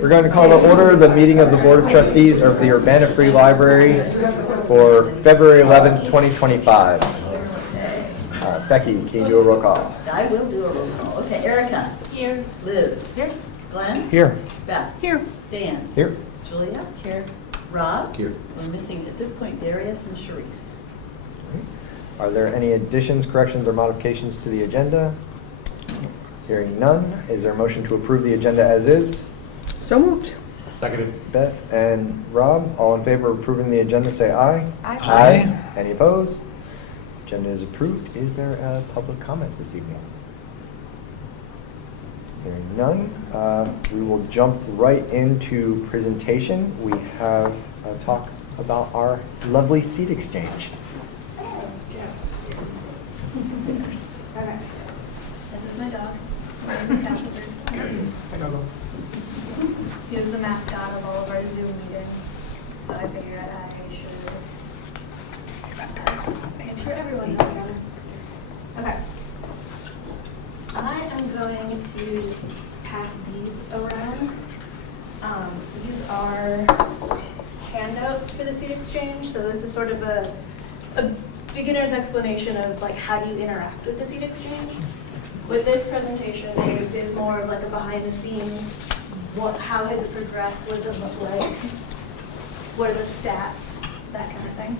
We're going to call to order the meeting of the Board of Trustees of the Urbana Free Library for February 11th, 2025. Becky, can you do a roll call? I will do a roll call. Okay, Erica. Here. Liz. Here. Glenn. Here. Beth. Here. Dan. Here. Julia. Here. Rob. Here. We're missing at this point Darius and Sharice. Are there any additions, corrections, or modifications to the agenda? Hearing none, is there a motion to approve the agenda as is? So moved. Seconded. Beth and Rob, all in favor of approving the agenda, say aye. Aye. Aye. Any opposed? Agenda is approved. Is there a public comment this evening? Hearing none, we will jump right into presentation. We have a talk about our lovely seat exchange. Yes. Okay. This is my dog. Her name is Casper. He was the mascot of all of our Zoom meetings, so I figured I should make sure everyone knows about it. Okay. I am going to pass these around. These are handouts for the seat exchange. So this is sort of a beginner's explanation of like how do you interact with the seat exchange. With this presentation, it is more of like a behind the scenes, how has it progressed, what does it look like, what are the stats, that kind of thing.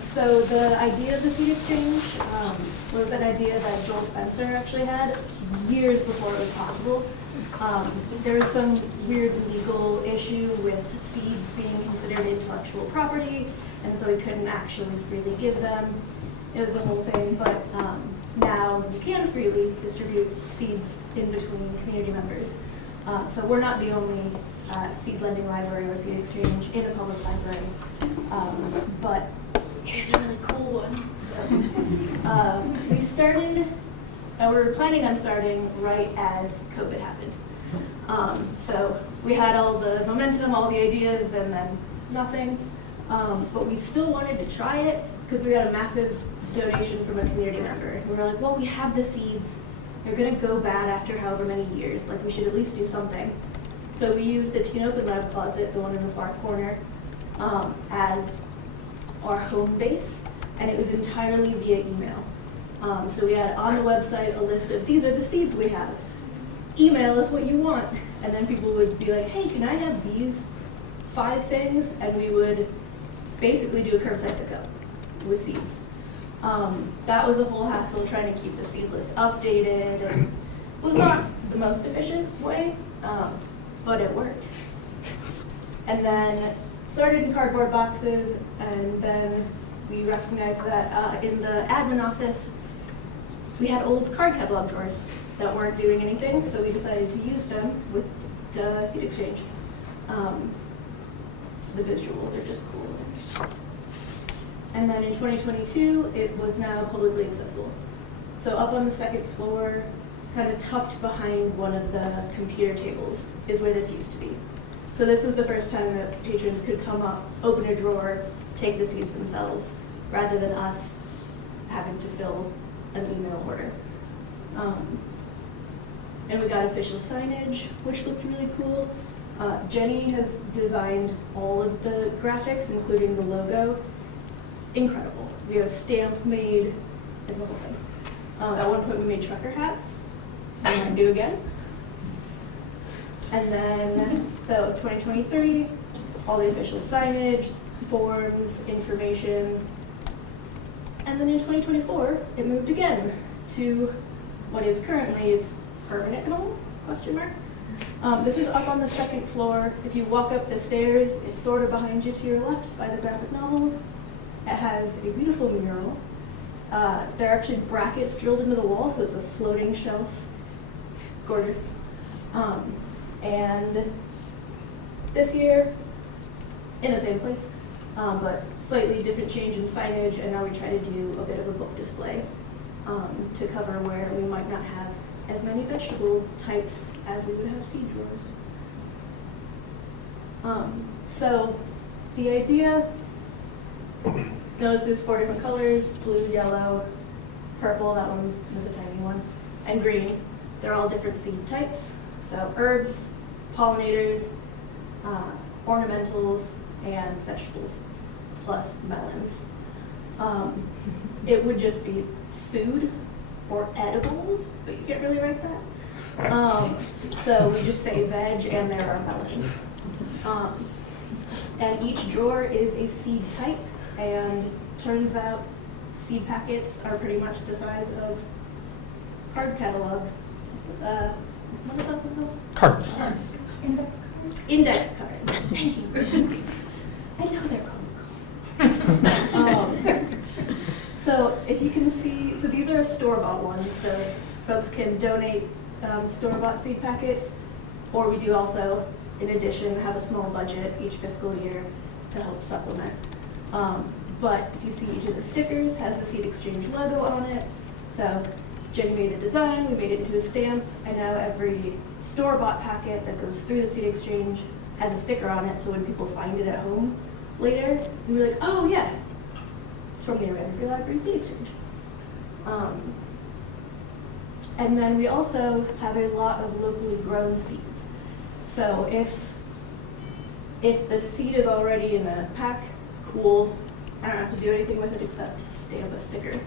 So the idea of the seat exchange was an idea that Joel Spencer actually had years before it was possible. There was some weird legal issue with seeds being considered intellectual property, and so he couldn't actually freely give them. It was a whole thing, but now you can freely distribute seeds in between community members. So we're not the only seed lending library or seed exchange in a public library, but it is a really cool one. So we started, we were planning on starting right as COVID happened. So we had all the momentum, all the ideas, and then nothing. But we still wanted to try it because we got a massive donation from a community member. We were like, well, we have the seeds. They're going to go bad after however many years. Like, we should at least do something. So we used the Teen Open Lab closet, the one in the far corner, as our home base, and it was entirely via email. So we had on the website a list of, these are the seeds we have. Email us what you want. And then people would be like, hey, can I have these 5 things? And we would basically do a curbside pickup with seeds. That was a whole hassle trying to keep the seed list updated, and was not the most efficient way, but it worked. And then started in cardboard boxes, and then we recognized that in the admin office, we had old card catalog drawers that weren't doing anything, so we decided to use them with the seed exchange. The visuals are just cool. And then in 2022, it was now publicly accessible. So up on the second floor, kind of tucked behind one of the computer tables, is where this used to be. So this was the first time that patrons could come up, open a drawer, take the seeds themselves, rather than us having to fill an email order. And we got official signage, which looked really cool. Jenny has designed all of the graphics, including the logo. Incredible. We have a stamp made, it's a whole thing. At one point we made trucker hats, and then do again. And then, so 2023, all the official signage, forms, information. And then in 2024, it moved again to what is currently its permanent home, question mark. This is up on the second floor. If you walk up the stairs, it's sort of behind you to your left by the graphic novels. It has a beautiful mural. There are actually brackets drilled into the wall, so it's a floating shelf. Gorgeous. And this year, in the same place, but slightly different change in signage, and now we try to do a bit of a book display to cover where we might not have as many vegetable types as we would have seed drawers. So the idea, notice there's 4 different colors: blue, yellow, purple, that one was a tiny one, and green. They're all different seed types. So herbs, pollinators, ornamentals, and vegetables, plus melons. It would just be food or edibles, but you can't really write that. So we just say veg and there are melons. And each drawer is a seed type, and turns out seed packets are pretty much the size of card catalog. What about them called? Cards. Index cards. Index cards. Thank you. I know they're called. So if you can see, so these are store-bought ones, so folks can donate store-bought seed packets, or we do also, in addition, have a small budget each fiscal year to help supplement. But if you see, each of the stickers has the Seed Exchange logo on it. So Jenny made the design, we made it into a stamp, and now every store-bought packet that goes through the Seed Exchange has a sticker on it, so when people find it at home later, we're like, oh yeah, it's from the Urbana Free Library Seed Exchange. And then we also have a lot of locally grown seeds. So if the seed is already in a pack, cool, I don't have to do anything with it except stamp a sticker.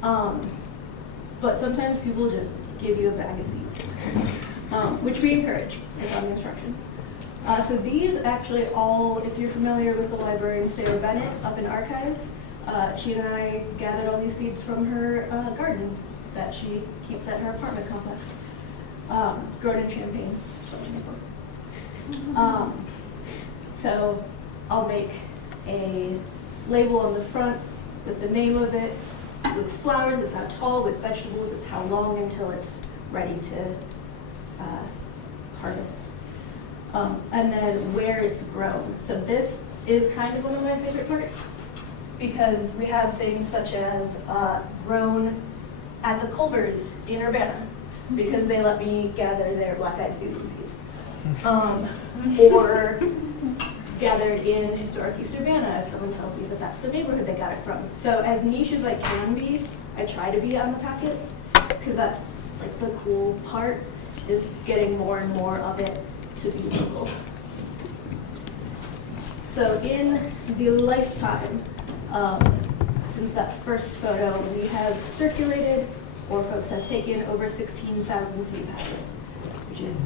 But sometimes people just give you a bag of seeds, which we encourage. It's on the instructions. So these actually all, if you're familiar with the librarian Sarah Bennett up in archives, she and I gathered all these seeds from her garden that she keeps at her apartment complex, grown in Champaign. So I'll make a label on the front with the name of it. With flowers, it's how tall. With vegetables, it's how long until it's ready to harvest. And then where it's grown. So this is kind of one of my favorite parts because we have things such as grown at the Culvers in Urbana because they let me gather their black-eyed Susan seeds. Or gathered in historic East Urbana if someone tells me that that's the neighborhood they got it from. So as niche as I can be, I try to be on the packets because that's like the cool part is getting more and more of it to be local. So in the lifetime, since that first photo, we have circulated or folks have taken over 16,000 seed packets, which is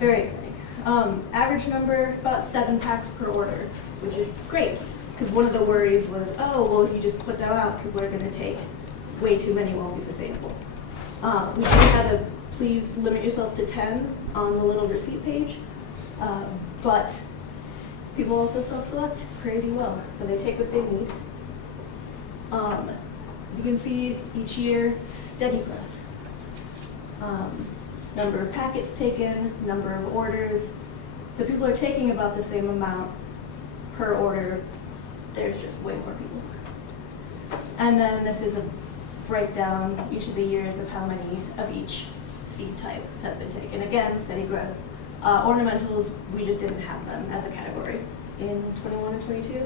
very exciting. Average number, about 7 packs per order, which is great. Because one of the worries was, oh, well, if you just put them out, people are going to take way too many, won't be sustainable. We still had a please limit yourself to 10 on the little receipt page, but people also self-select pretty well, so they take what they need. You can see each year, steady growth. Number of packets taken, number of orders. So people are taking about the same amount per order. There's just way more people. And then this is a breakdown each of the years of how many of each seed type has been taken. Again, steady growth. Ornamentals, we just didn't have them as a category in 21 and 22.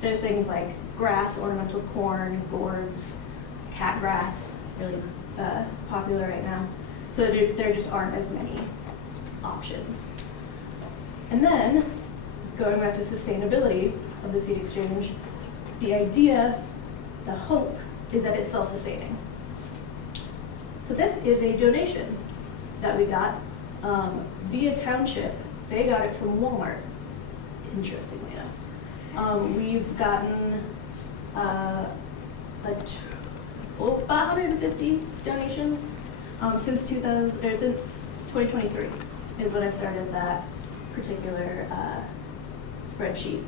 There are things like grass, ornamental corn, gourds, catgrass, really popular right now. So there just aren't as many options. And then, going back to sustainability of the seed exchange, the idea, the hope, is that it's self-sustaining. So this is a donation that we got via Township. They got it from Walmart, interestingly enough. We've gotten about 150 donations since 2023 is when I started that particular spreadsheet.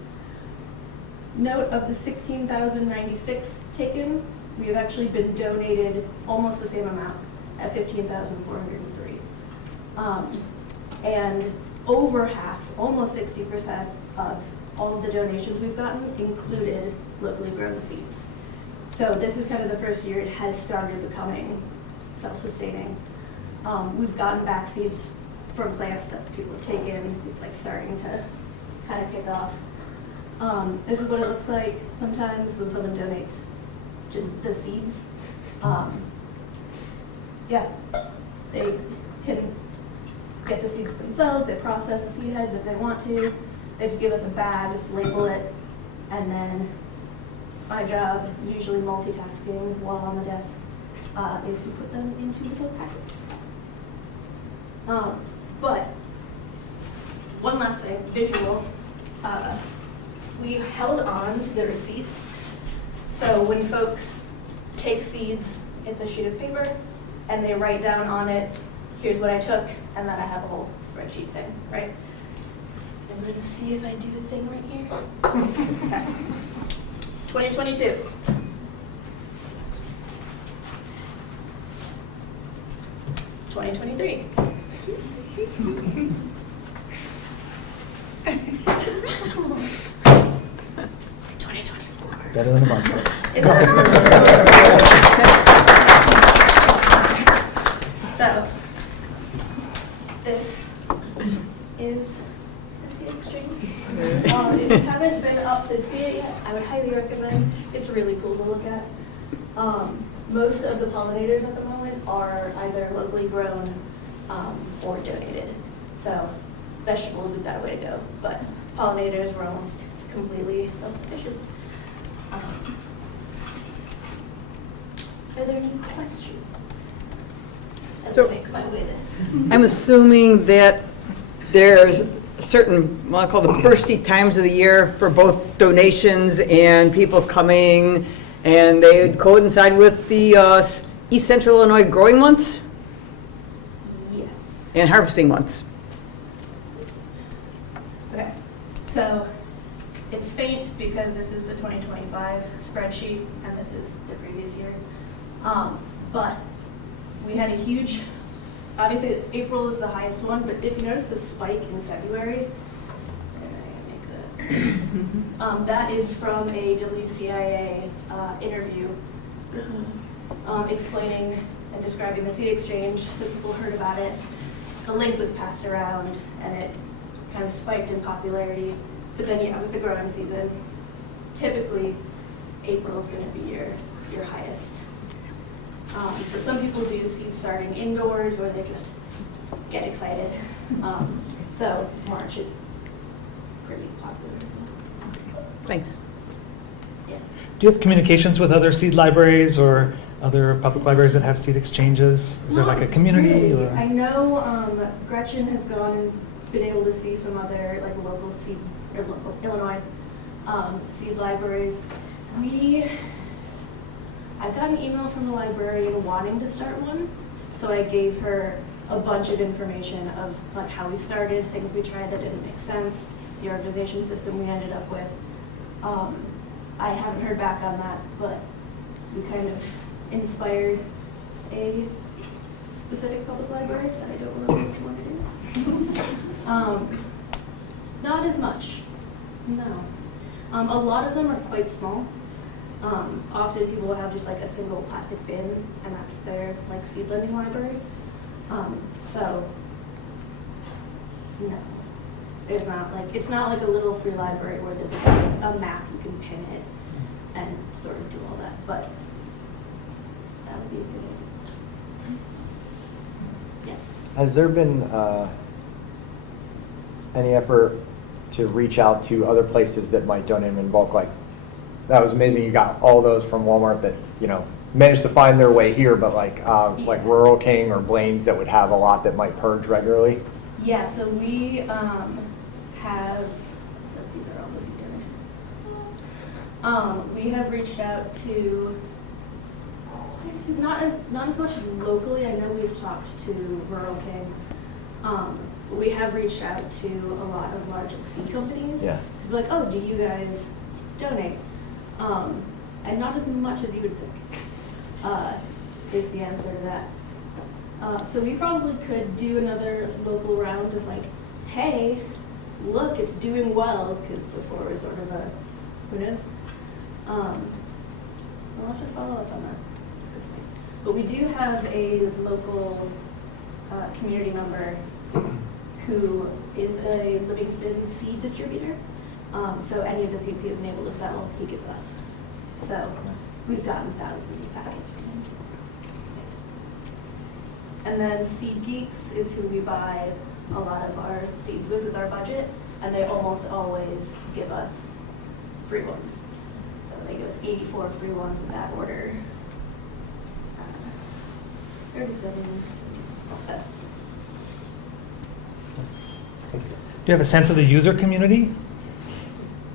Note of the 16,096 taken, we have actually been donated almost the same amount at 15,403. And over half, almost 60% of all of the donations we've gotten included locally grown seeds. So this is kind of the first year it has started becoming self-sustaining. We've gotten back seeds from plants that people have taken. It's like starting to kind of kick off. This is what it looks like sometimes when someone donates just the seeds. Yeah, they can get the seeds themselves, they process the seed heads if they want to. They just give us a bag, label it, and then my job, usually multitasking while on the desk, is to put them into little packets. But one last thing, visual. We held on to the receipts. So when folks take seeds, it's a sheet of paper, and they write down on it, here's what I took, and then I have a whole spreadsheet thing, right? I'm going to see if I do the thing right here. Okay. 2022. $2023. Better than a month. So, this is the seed exchange. If you haven't been up to see it yet, I would highly recommend. It's really cool to look at. Most of the pollinators at the moment are either locally grown or donated. So, vegetables, we've got a way to go. But pollinators, we're almost completely self-sufficient. Are there any questions? As I make my way this. I'm assuming that there's certain, what I call the bursty times of the year for both donations and people coming, and they coincide with the East Central Illinois growing months Yes. and harvesting months. Okay, so it's faint because this is the 2025 spreadsheet and this is the previous year. But we had a huge, obviously April is the highest one, but if you notice the spike in February, that is from a WCIA interview explaining and describing the seed exchange, so people heard about it. The link was passed around and it kind of spiked in popularity. But then, yeah, with the growing season, typically April is going to be your highest. But some people do seed starting indoors or they just get excited. So March is pretty popular as well. Thanks. Yeah. Do you have communications with other seed libraries or other public libraries that have seed exchanges? Is there like a community? Really. Or? I know Gretchen has gone and been able to see some other like local seed or local Illinois seed libraries. I got an email from the librarian wanting to start one, so I gave her a bunch of information of like how we started, things we tried that didn't make sense, the organization system we ended up with. I haven't heard back on that, but we kind of inspired a specific public library that I don't remember which one it is. Not as much, no. A lot of them are quite small. Often people will have just like a single plastic bin and that's their like seed lending library. So, no, there's not like, it's not like a little free library where there's like a map you can pin it and sort of do all that, but that would be a good idea. Yeah. Has there been any effort to reach out to other places that might donate in bulk? Like, that was amazing. You got all those from Walmart that, you know, managed to find their way here, but like Rural King or Blaine's that would have a lot that might purge regularly. Yeah, so we have, so these are all the seed donors. We have reached out to, not as much locally. I know we've talked to Rural King. We have reached out to a lot of large like, seed companies. Yeah. To be like, oh, do you guys donate? And not as much as you would think is the answer to that. So we probably could do another local round of like, hey, look, it's doing well, because before it was sort of a, who knows? We'll have to follow up on that. That's a good point. But we do have a local community member who is a Livingston seed distributor. So any of the seeds he isn't able to sell, he gives us. So we've gotten thousands of packets from him. And then Seed Geeks is who we buy a lot of our seeds with our budget, and they almost always give us free ones. So they give us 84 free ones in that order. 37, all set. Do you have a sense of the user community?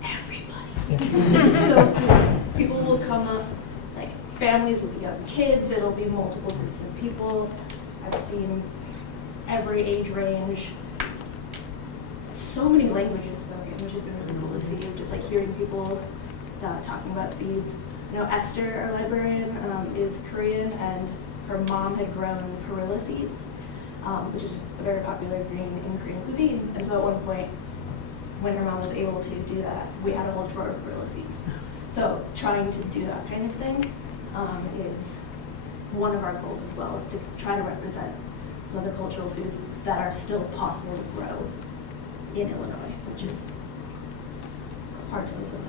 Everybody. It's so cool. People will come up, like families with young kids, it'll be multiple groups of people. I've seen every age range. So many languages spoken, which has been really cool to see, just like hearing people talking about seeds. You know, Esther, our librarian, is Korean, and her mom had grown perilla seeds, which is a very popular green in Korean cuisine. And so at one point, when her mom was able to do that, we had a whole drawer of perilla seeds. So trying to do that kind of thing is one of our goals as well, is to try to represent some of the cultural foods that are still possible to grow in Illinois, which is hard to live with.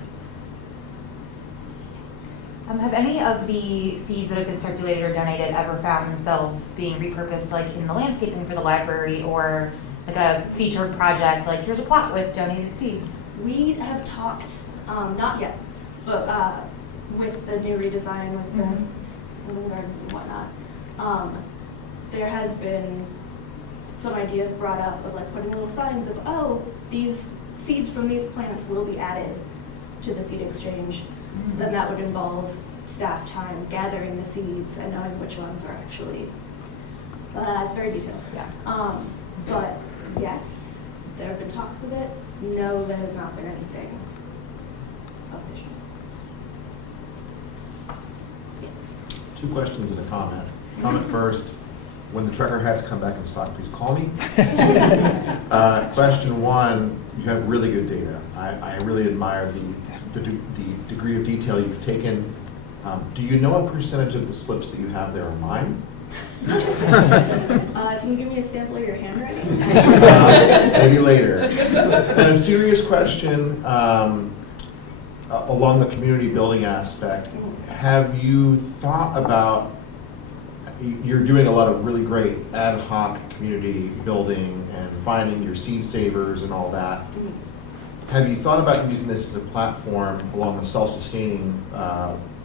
Have any of the seeds that have been circulated or donated ever found themselves being repurposed, like in the landscaping for the library, or like a featured project, like here's a plot with donated seeds? We have talked, not yet, but with the new redesign with the living gardens and whatnot, there has been some ideas brought up of like putting little signs of, oh, these seeds from these plants will be added to the seed exchange. Then that would involve staff time gathering the seeds and knowing which ones are actually, it's very detailed. Yeah. But yes, there have been talks of it. No, there has not been anything official. Yeah. 2 questions and a comment. Comment first, when the trucker hats come back in stock, please call me. Question 1, you have really good data. I really admire the degree of detail you've taken. Do you know what percentage of the slips that you have there are mine? If you can give me a sample of your handwriting. Maybe later. And a serious question along the community building aspect. Have you thought about, you're doing a lot of really great ad hoc community building and finding your seed savers and all that. Have you thought about using this as a platform along the self-sustaining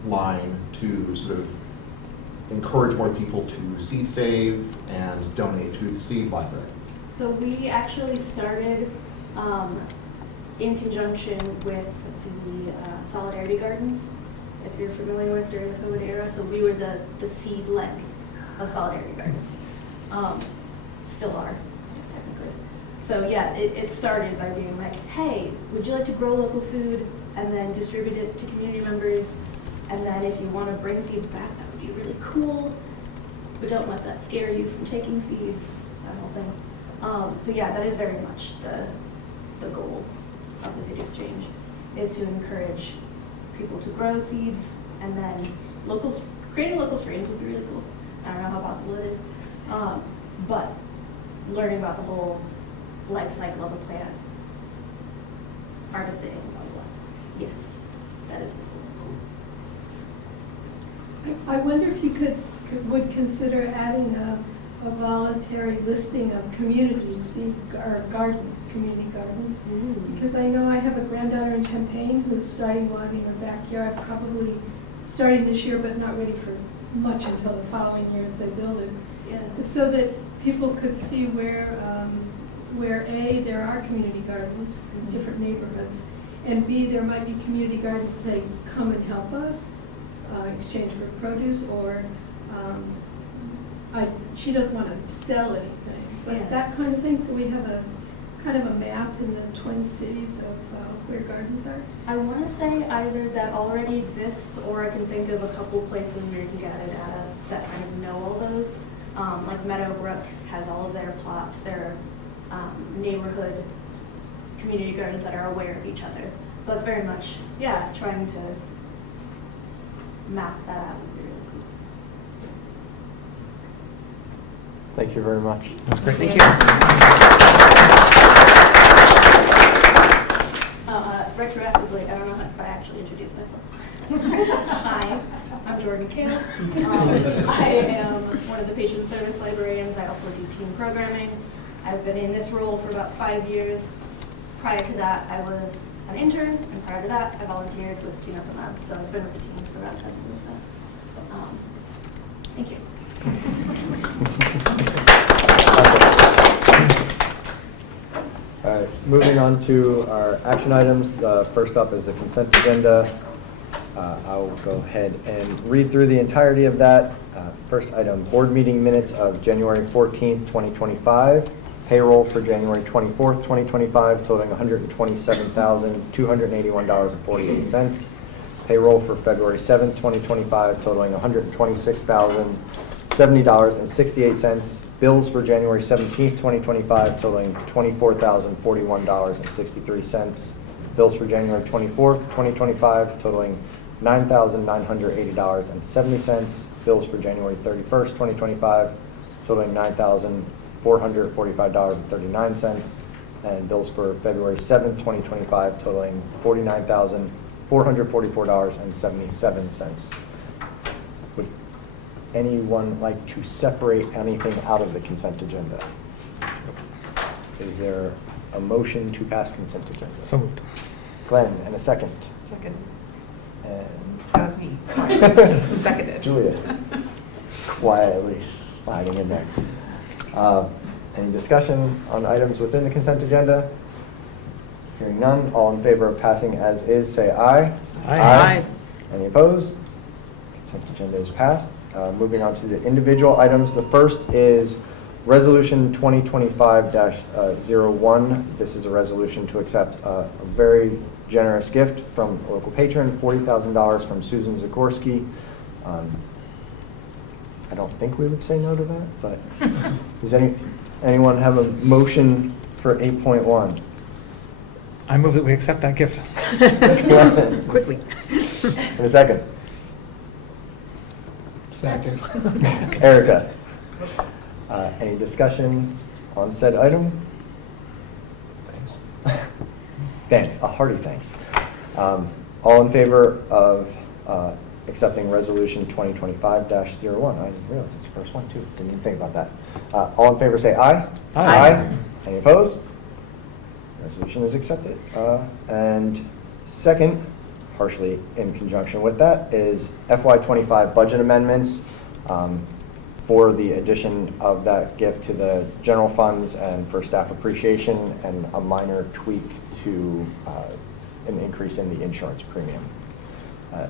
line to sort of encourage more people to seed save and donate to the seed library? So we actually started in conjunction with the Solidarity Gardens, if you're familiar with, during the COVID era. So we were the seed leg of Solidarity Gardens. Still are, technically. So yeah, it started by being like, hey, would you like to grow local food and then distribute it to community members? And then if you want to bring seeds back, that would be really cool. But don't let that scare you from taking seeds, that whole thing. So yeah, that is very much the goal of the seed exchange, is to encourage people to grow seeds, and then creating local strains would be really cool. I don't know how possible it is, but learning about the whole life cycle of a plant, harvesting, blah, blah, blah. Yes, that is the goal. I wonder if you would consider adding a voluntary listing of community seed or gardens, community gardens. Because I know I have a granddaughter in Champaign who's starting one in her backyard, probably starting this year, but not ready for much until the following year as they build it. Yeah. So that people could see where A, there are community gardens in different neighborhoods, and B, there might be community gardens that say, come and help us, exchange for produce, or she doesn't want to sell anything, but Yeah. that kind of thing. So we have a kind of a map in the Twin Cities of where gardens are. I want to say either that already exists, or I can think of a couple places where you can get data that kind of know all those. Like Meadowbrook has all of their plots, their neighborhood community gardens that are aware of each other. So that's very much, yeah, trying to map that out would be really cool. Thank you very much. That's great. Thank you. Retroactively, I don't know if I actually introduced myself. Hi, I'm Jordan Kale. I am one of the patient service librarians. I also do team programming. I've been in this role for about 5 years. Prior to that, I was an intern, and prior to that, I volunteered with Teen Urbana. So I've been with the team for about 7 years now. Thank you. All right, moving on to our action items. First up is the consent agenda. I'll go ahead and read through the entirety of that. First item, board meeting minutes of January 14th, 2025. Payroll for January 24th, 2025, totaling $127,281.48. Payroll for February 7th, 2025, totaling $126,070.68. Bills for January 17th, 2025, totaling $24,041.63. Bills for January 24th, 2025, totaling $9,980.70. Bills for January 31st, 2025, totaling $9,445.39. And bills for February 7th, 2025, totaling $49,444.77. Would anyone like to separate anything out of the consent agenda? Is there a motion to pass consent agenda? So moved. Glenn, and a second. Second. And That was me. Seconded. Julia, quietly sliding in there. Any discussion on items within the consent agenda? Hearing none, all in favor of passing as is, say aye. Aye. Any opposed? Consent agenda is passed. Moving on to the individual items. The first is Resolution 2025-01. This is a resolution to accept a very generous gift from a local patron, $40,000 from Susan Zagorski. I don't think we would say no to that, but does anyone have a motion for 8.1? I move that we accept that gift. Quickly. In a second. Second. Erica, any discussion on said item? Thanks, a hearty thanks. All in favor of accepting resolution 2025-01? I didn't realize it's the first one too, didn't even think about that. All in favor say aye. Aye. Any opposed? Resolution is accepted. And second, partially in conjunction with that, is FY25 budget amendments for the addition of that gift to the general funds and for staff appreciation and a minor tweak to an increase in the insurance premium.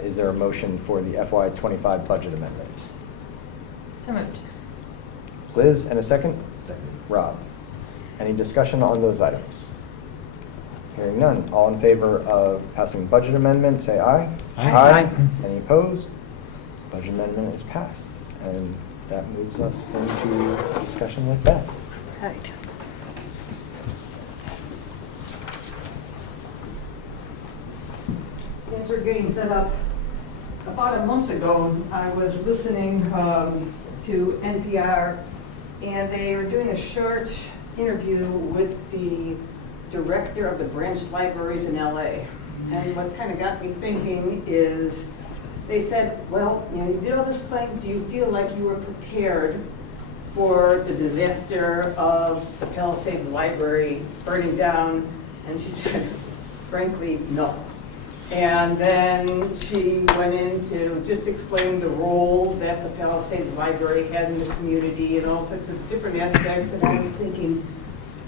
Is there a motion for the FY25 budget amendment? So moved. Liz, and a second? Second. Rob. Any discussion on those items? Hearing none. All in favor of passing budget amendment, say aye. Aye. Any opposed? Budget amendment is passed. And that moves us into discussion with Beth. Right. As we're getting set up, about a month ago, I was listening to NPR, and they were doing a short interview with the director of the branch libraries in LA. And what kind of got me thinking is, they said, well, you know, you did all this planning, do you feel like you were prepared for the disaster of the Palisades Library burning down? And she said, frankly, no. And then she went into just explaining the role that the Palisades Library had in the community and all sorts of different aspects. And I was thinking,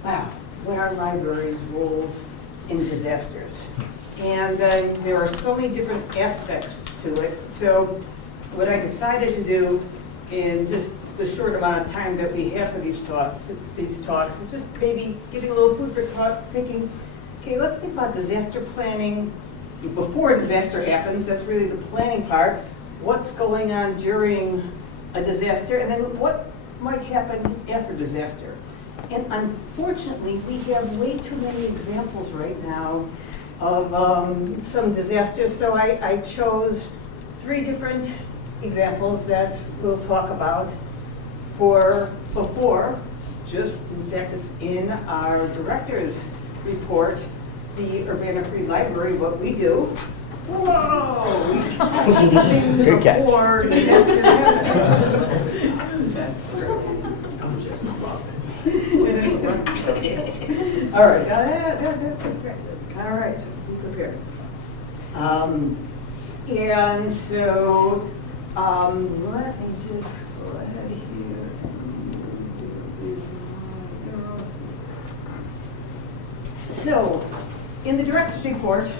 wow, what are libraries' roles in disasters? And there are so many different aspects to it. So what I decided to do in just the short amount of time that we have for these talks, is just maybe giving a little food for thought, thinking, okay, let's think about disaster planning before a disaster happens. That's really the planning part. What's going on during a disaster, and then what might happen after disaster. And unfortunately, we have way too many examples right now of some disasters. So I chose 3 different examples that we'll talk about for before, just in fact it's in our director's report, the Urbana Free Library, what we do. Whoa! Things Good catch. before disasters happen. All right, that's great. All right, so be prepared. And so, let me just go ahead here. So, in the director's report,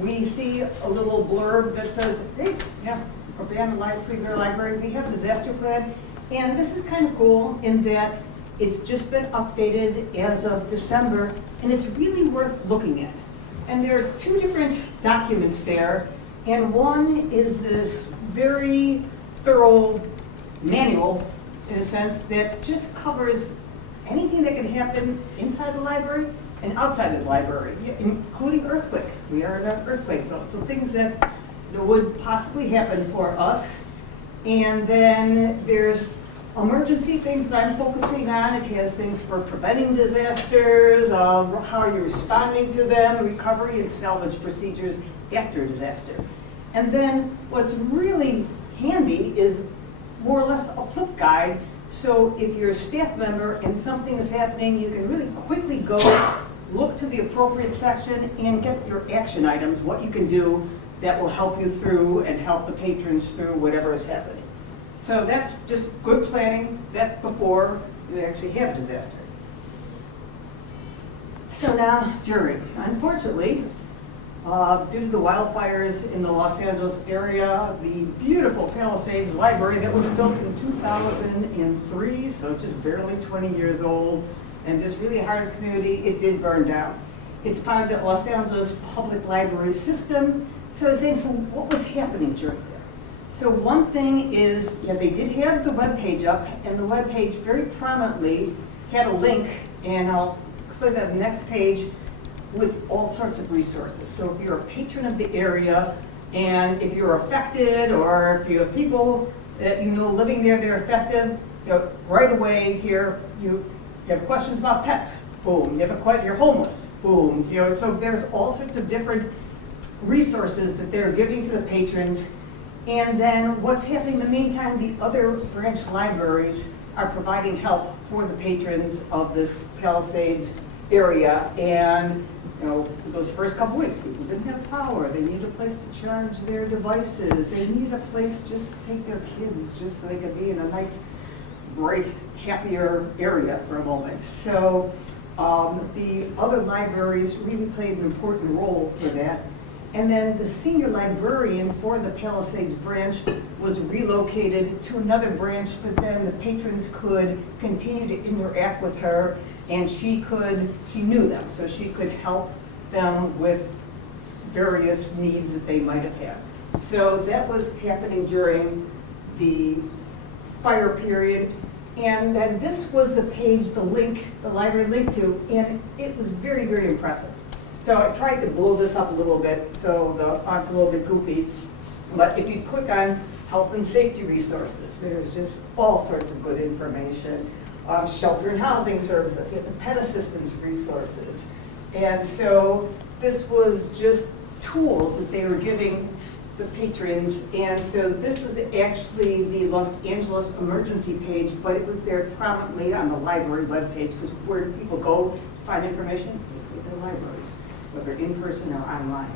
we see a little blurb that says, hey, yeah, Urbana Premier Library, we have a disaster plan. And this is kind of cool in that it's just been updated as of December, and it's really worth looking at. And there are two different documents there, and one is this very thorough manual, in a sense, that just covers anything that can happen inside the library and outside of the library, including earthquakes. We are in an earthquake zone, so things that would possibly happen for us. And then there's emergency things that I'm focusing on. It has things for preventing disasters, how are you responding to them, recovery and salvage procedures after a disaster. And then what's really handy is more or less a flip guide. So if you're a staff member and something is happening, you can really quickly go look to the appropriate section and get your action items, what you can do that will help you through and help the patrons through whatever is happening. So that's just good planning. That's before you actually have a disaster. So now, during. Unfortunately, due to the wildfires in the Los Angeles area, the beautiful Palisades Library that was built in 2003, so just barely 20 years old, and just really a heart of community, it did burn down. It's part of the Los Angeles Public Library system. So I was saying, so what was happening during there? So one thing is, yeah, they did have the webpage up, and the webpage very prominently had a link, and I'll explain that on the next page, with all sorts of resources. So if you're a patron of the area, and if you're affected, or if you have people that you know living there, they're affected, right away here, you have questions about pets, boom. You have a question, you're homeless, boom. So there's all sorts of different resources that they're giving to the patrons. And then what's happening in the meantime, the other branch libraries are providing help for the patrons of this Palisades area. And those first couple weeks, people didn't have power. They needed a place to charge their devices. They needed a place just to take their kids, just so they could be in a nice, bright, happier area for a moment. So the other libraries really played an important role for that. And then the senior librarian for the Palisades branch was relocated to another branch, but then the patrons could continue to interact with her, and she knew them, so she could help them with various needs that they might have had. So that was happening during the fire period. And then this was the page, the library link to, and it was very, very impressive. So I tried to blow this up a little bit, so the font's a little bit goofy. But if you click on health and safety resources, there's just all sorts of good information. Shelter and housing services, you have the pet assistance resources. And so this was just tools that they were giving the patrons. And so this was actually the Los Angeles emergency page, but it was there prominently on the library webpage, because where people go to find information, they go to the libraries, whether in person or online.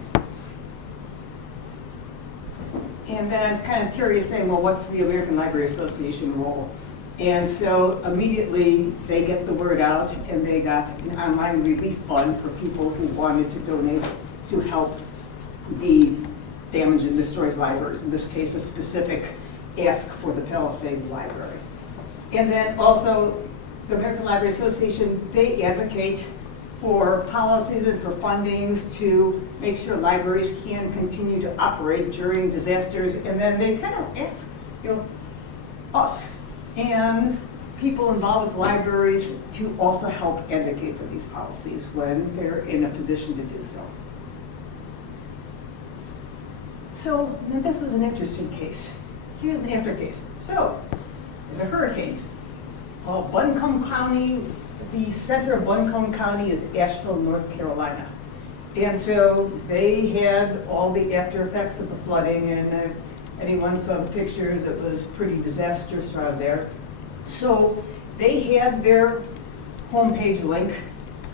And then I was kind of curious, saying, well, what's the American Library Association role? And so immediately they get the word out, and they got an online relief fund for people who wanted to donate to help the damaged and destroyed libraries. In this case, a specific ask for the Palisades Library. And then also the American Library Association, they advocate for policies and for fundings to make sure libraries can continue to operate during disasters. And then they kind of ask us and people involved with libraries to also help advocate for these policies when they're in a position to do so. So now this was an interesting case. Here's an after case. So, there's a hurricane. Buncombe County, the center of Buncombe County is Asheville, North Carolina. And so they had all the after effects of the flooding, and if anyone saw the pictures, it was pretty disastrous around there. So they had their homepage link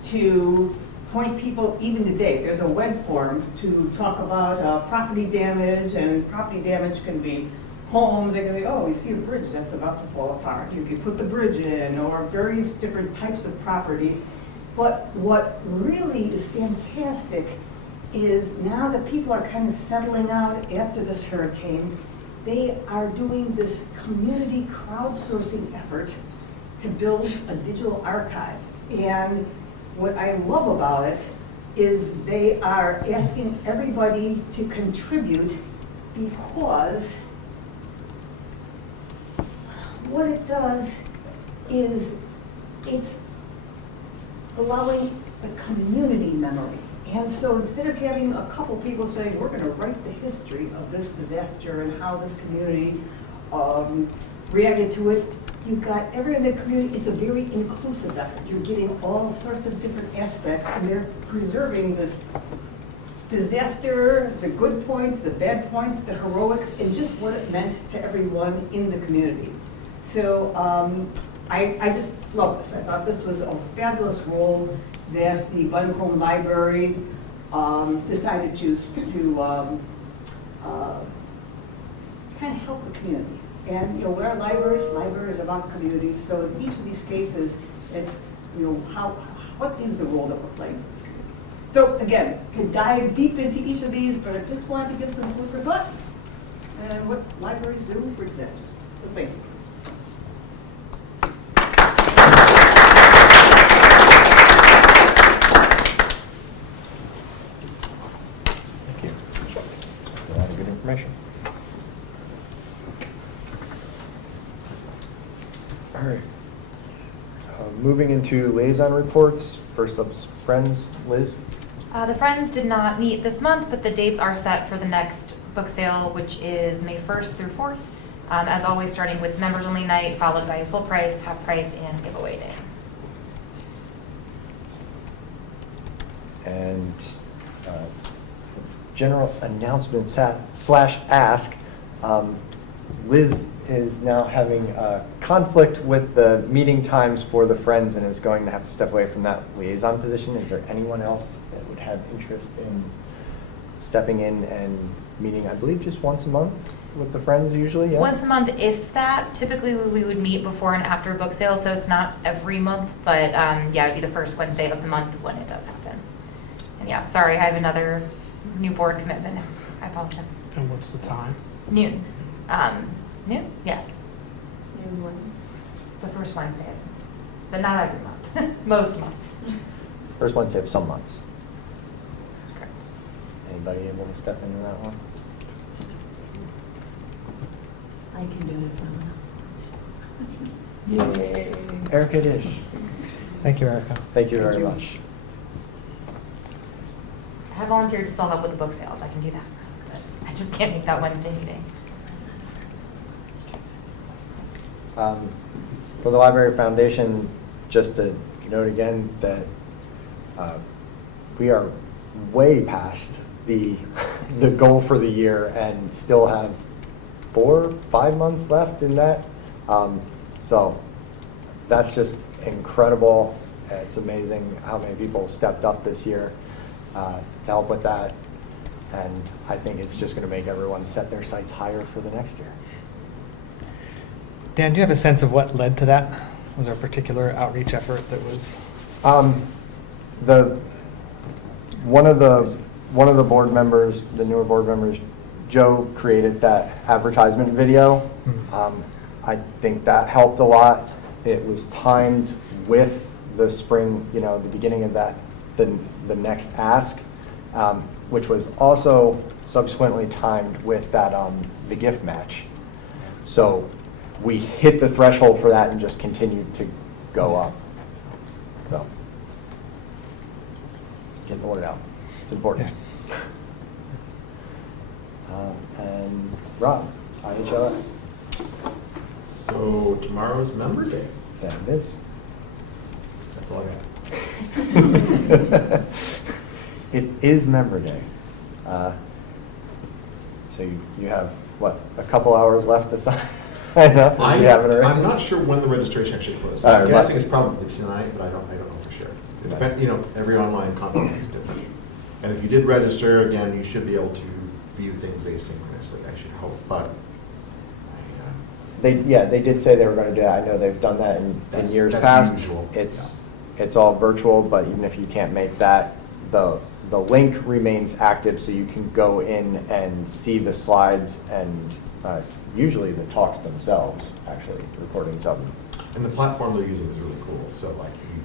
to point people, even today, there's a web form to talk about property damage, and property damage can be homes, it can be, oh, we see a bridge that's about to fall apart. You could put the bridge in, or various different types of property. But what really is fantastic is now that people are kind of settling out after this hurricane, they are doing this community crowdsourcing effort to build a digital archive. And what I love about it is they are asking everybody to contribute, because what it does is it's allowing a community memory. And so instead of having a couple people saying, we're gonna write the history of this disaster and how this community reacted to it, you've got everyone in the community. It's a very inclusive effort. You're getting all sorts of different aspects, and they're preserving this disaster, the good points, the bad points, the heroics, and just what it meant to everyone in the community. So I just love this. I thought this was a fabulous role that the Buncombe Library decided to choose to kind of help the community. And, you know, what are libraries? Libraries are about communities. So in each of these cases, it's, you know, what is the role that we're playing for this community? So again, could dive deep into each of these, but I just wanted to give some food for thought and what libraries do for disasters. So thank you. Thank you. A lot of good information. All right. Moving into liaison reports. First up is Friends. Liz? The Friends did not meet this month, but the dates are set for the next book sale, which is May 1st through 4th. As always, starting with members only night, followed by full price, half price, and giveaway day. And general announcement slash ask. Liz is now having a conflict with the meeting times for the Friends and is going to have to step away from that liaison position. Is there anyone else that would have interest in stepping in and meeting, I believe, just once a month with the Friends usually? Yeah? Once a month, if that. Typically, we would meet before and after a book sale, so it's not every month, but yeah, it'd be the first Wednesday of the month when it does happen. And yeah, sorry, I have another new board commitment. I apologize. And what's the time? Noon. Noon? Yes. Noon morning. The first Wednesday, but not every month. Most months. First Wednesday of some months. Correct. Anybody able to step into that one? I can do it if no one else wants to. Yay. Erica, it is. Thank you, Erica. Thank you very much. I have volunteered to still help with the book sales. I can do that. But I just can't make that Wednesday meeting. For the Library Foundation, just to note again that we are way past the goal for the year and still have 4-5 months left in that. So that's just incredible. It's amazing how many people stepped up this year to help with that. And I think it's just going to make everyone set their sights higher for the next year. Dan, do you have a sense of what led to that? Was there a particular outreach effort that was? One of the board members, the newer board members, Joe, created that advertisement video. I think that helped a lot. It was timed with the spring, you know, the beginning of that, the next ask, which was also subsequently timed with that the gift match. So we hit the threshold for that and just continued to go up. So get the word out. It's important. And Rob, IHLS. So tomorrow's Member Day. That it is. That's all I got. It is Member Day. So you have, what, a couple hours left to sign? Enough, if you haven't already. I'm not sure when the registration actually closed. All right, I'm but- guessing it's probably tonight, but I don't know for sure. It depends, you know, every online conference is different. And if you did register, again, you should be able to view things asynchronously, I should hope, but. They did say they were gonna do that. I know they've done that in That's- years that's past. usual, It's all virtual, but even if you can't make that, the link remains active, so you can go in and see the slides and usually the talks themselves, actually, recordings of them. And the platform they're using is really cool, so like you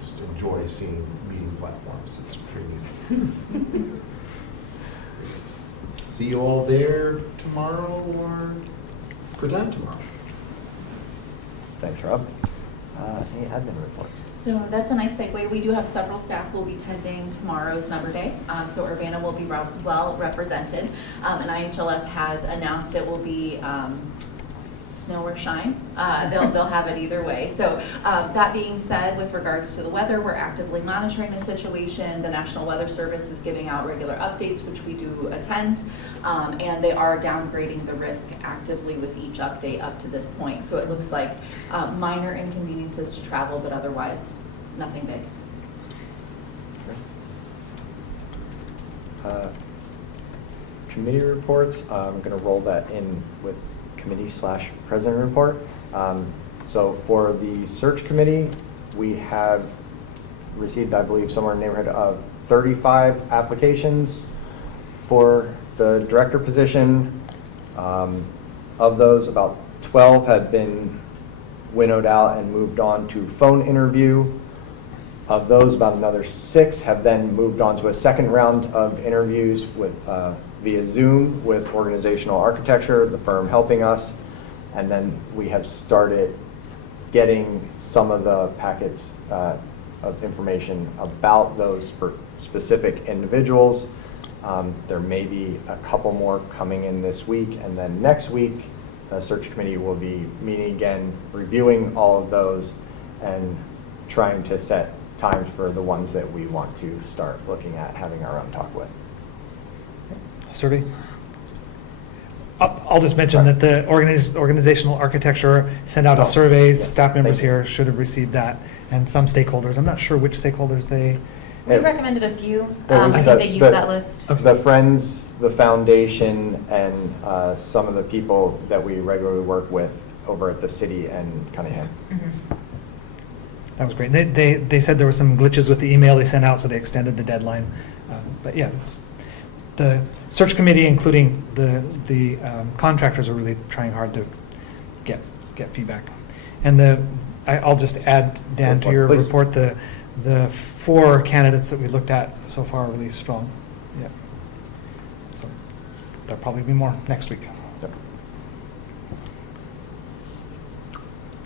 just enjoy seeing meeting platforms. It's pretty neat. See you all there tomorrow or present tomorrow. Thanks, Rob. Any admin reports? So that's a nice segue. We do have several staff who will be attending tomorrow's member day. So Urbana will be well represented. And IHLS has announced it will be snow or shine. They'll have it either way. So that being said, with regards to the weather, we're actively monitoring the situation. The National Weather Service is giving out regular updates, which we do attend. And they are downgrading the risk actively with each update up to this point. So it looks like minor inconveniences to travel, but otherwise nothing big. Committee reports, I'm going to roll that in with committee/president report. So for the search committee, we have received, I believe, somewhere in the neighborhood of 35 applications for the director position. Of those, about 12 have been winnowed out and moved on to phone interview. Of those, about another 6 have then moved on to a second round of interviews with via Zoom with Organizational Architecture, the firm helping us. And then we have started getting some of the packets of information about those specific individuals. There may be a couple more coming in this week, and then next week, the search committee will be meeting again, reviewing all of those, and trying to set times for the ones that we want to start looking at having our own talk with. Survey? I'll just mention that the organizational architecture sent out a Oh, survey. yes, Staff members thank you. here should have received that, and some stakeholders. I'm not sure which stakeholders they. We recommended a few. There I was think the- they used the- that list. Okay. The Friends, the foundation, and some of the people that we regularly work with over at the city and Cunningham. Mhm. That was great. They said there were some glitches with the email they sent out, so they extended the deadline. But yeah, the search committee, including the contractors, are really trying hard to get feedback. And I'll just add, Dan, to your Please. report, the 4 candidates that we looked at so far are really strong. Yeah. So there'll probably be more next week. Yep.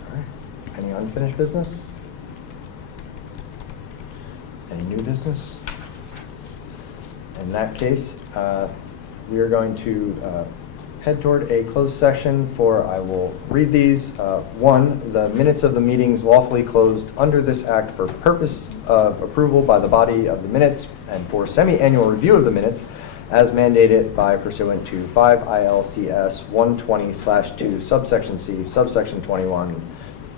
All right. Any unfinished business? Any new business? In that case, we are going to head toward a closed session for, I will read these. 1, the minutes of the meetings lawfully closed under this act for purpose of approval by the body of the minutes and for semi-annual review of the minutes as mandated by pursuant to 5 ILCS 120/2 subsection C, subsection 21,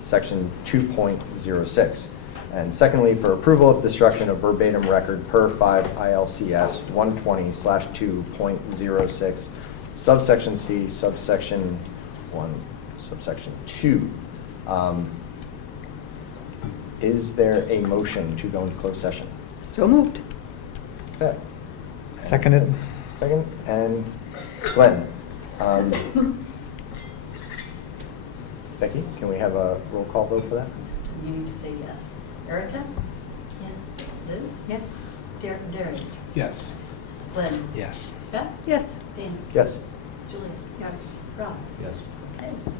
section 2.06. And secondly, for approval of destruction of verbatim record per 5 ILCS 120/2.06, subsection C, subsection 1, subsection 2. Is there a motion to go into closed session? So moved. Okay. Seconded. Second, and Glenn. Becky, can we have a roll call vote for that? You need to say yes. Erica? Yes. Liz? Yes. Derek? Yes. Glenn? Yes. Beth? Yes. Dan? Yes. Julia? Yes. Rob? Yes. Okay, it's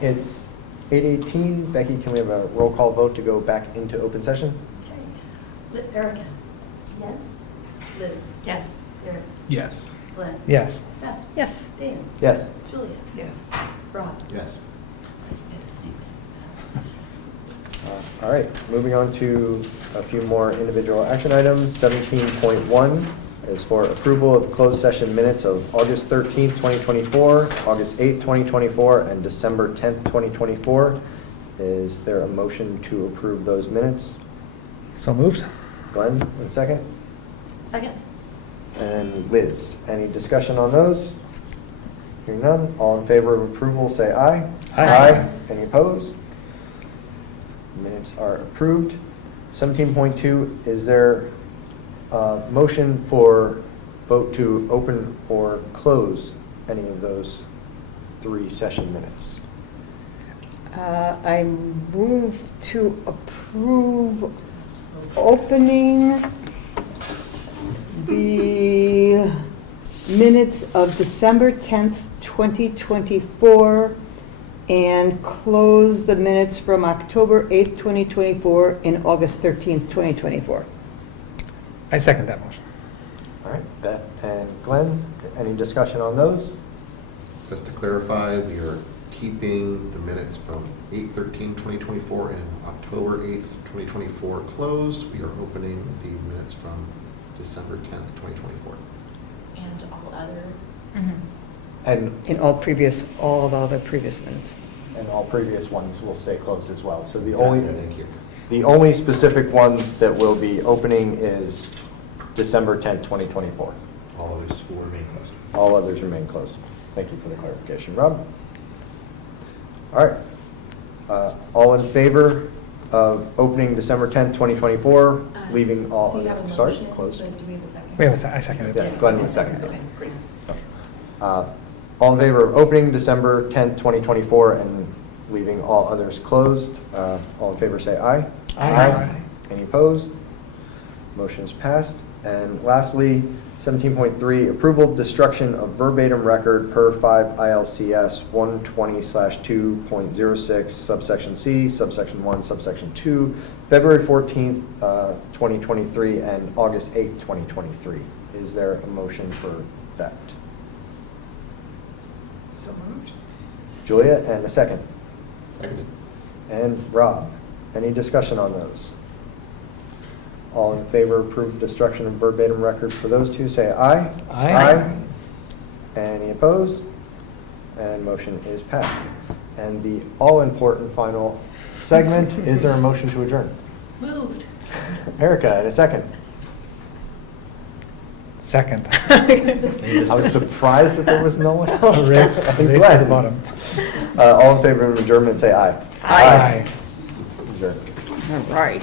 unanimous. It's 8:18. Becky, can we have a roll call vote to go back into open session? Okay. Erica? Yes. Liz? Yes. Derek? Yes. Glenn? Yes. Beth? Yes. Dan? Yes. Julia? Yes. Rob? Yes. All right, moving on to a few more individual action items. 17.1, is for approval of closed session minutes of August 13th, 2024, August 8th, 2024, and December 10th, 2024. Is there a motion to approve those minutes? So moved? Glenn, a second? Second? And Liz, any discussion on those? Hearing none, all in favor of approval, say aye. Aye. Any opposed? Minutes are approved. 17.2, is there a motion for vote to open or close any of those 3 session minutes? I move to approve opening the minutes of December 10th, 2024, and close the minutes from October 8th, 2024, and August 13th, 2024. I second that motion. All right, Beth and Glenn, any discussion on those? Just to clarify, we are keeping the minutes from 8/13/2024 and October 8th, 2024 closed. We are opening the minutes from December 10th, 2024. And all other, And, In all the other previous minutes. and all previous ones will stay closed as well. So Thank you. the only specific one that will be opening is December 10th, 2024. All others will remain closed. All others remain closed. Thank you for the clarification, Rob. All right. All in favor of opening December 10th, 2024, leaving all, So you have a sorry, motion, closed? but do we have a second? We have I seconded Yeah, it. Glenn was second. Okay, great. All in favor of opening December 10th, 2024, and leaving all others closed? All in favor, say aye. Aye. Any opposed? Motion is passed. And lastly, 17.3, approval destruction of verbatim record per 5 ILCS 120/2.06, subsection C, subsection 1, subsection 2, February 14th, 2023, and August 8th, 2023. Is there a motion for that? So moved. Julia, and a second. Seconded. And Rob, any discussion on those? All in favor of approved destruction of verbatim records for those two, say aye. Aye. Any opposed? And motion is passed. And the all-important final segment, is there a motion to adjourn? Moved. Erica, in a second. Second. I was surprised that there was no one else. Race I'm to the glad. bottom. All in favor of adjournment, say aye. Aye. Adjourn. All right.